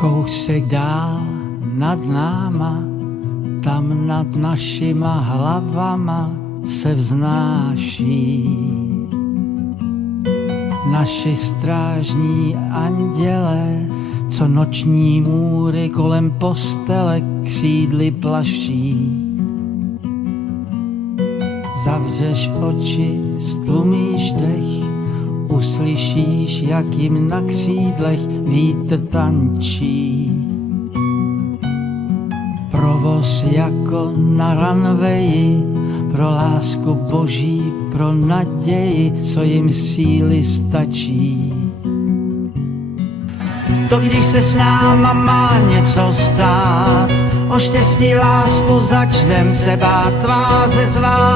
Kousek dál nad náma, tam nad našima hlavama se vznáší naši strážní anděle, co noční můry kolem postele křídly plaší. Zavřeš oči, stlumíš dech, uslyšíš, jak jim na křídlech vítr tančí. Provoz jako na ranveji, pro lásku boží, pro naději, co jim síly stačí. To když se s náma má něco stát, o štěstí lásku začnem se bát, tváře zvážení.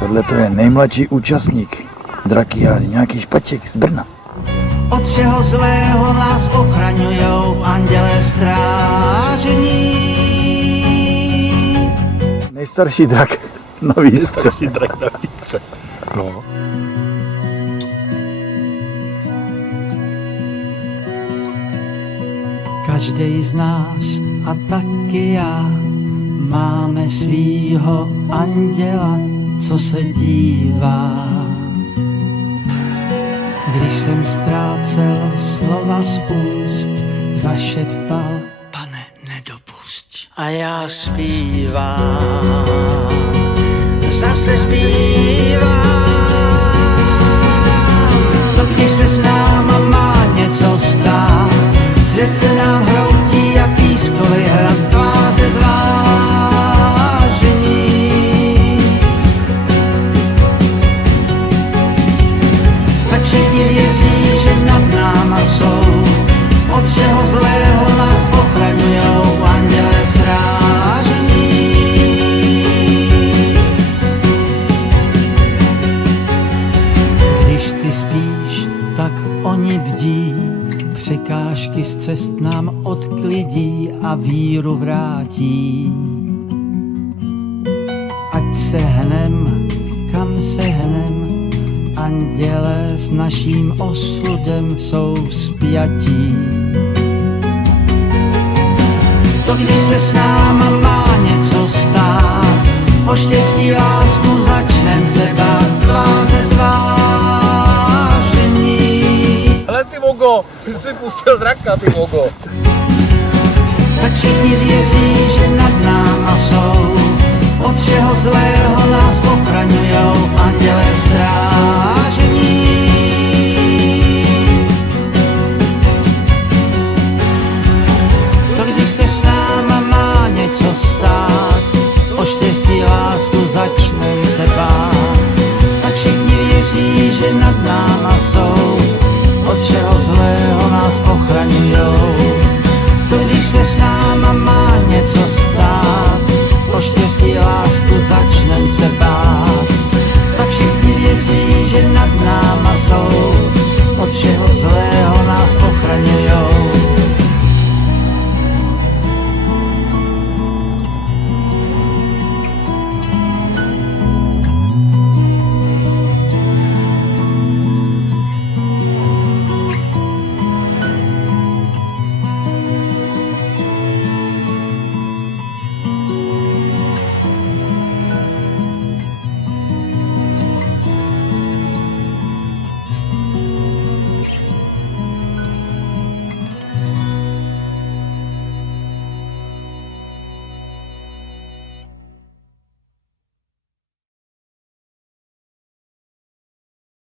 Tohle to je nejmladší účastník Drakyády, nějaký špaček z Brna. Od všeho zlého nás ochraňujou andělé strážení. Nejstarší drak na výzce. Nejstarší drak na výzce. No. Každej z nás a taky já máme svýho anděla, co se dívá. Když jsem ztrácel slova z úst, zašeptal: Pane, nedopusť. A já zpívám, zase zpívám. To když se s náma má něco stát, svět se nám hroutí jak pískový hrad, tváře zvážení. Tak všichni věří, že nad náma jsou, od všeho zlého nás ochraňujou andělé strážení. Když ty spíš, tak oni bdí, překážky z cest nám odklidí a víru vrátí. Ať se hnem, kam se hnem, andělé s naším osudem jsou spjatí. To když se s náma má něco stát, o štěstí lásku začnem se bát, tváře zvážení. Ale ty Mogo, ty jsi pustil draka, ty Mogo. Tak všichni věří, že nad náma jsou, od všeho zlého nás ochraňujou andělé strážení. To když se s náma má něco stát, o štěstí lásku začnem se bát. Tak všichni věří, že nad náma jsou, od všeho zlého nás ochraňujou. To když se s náma má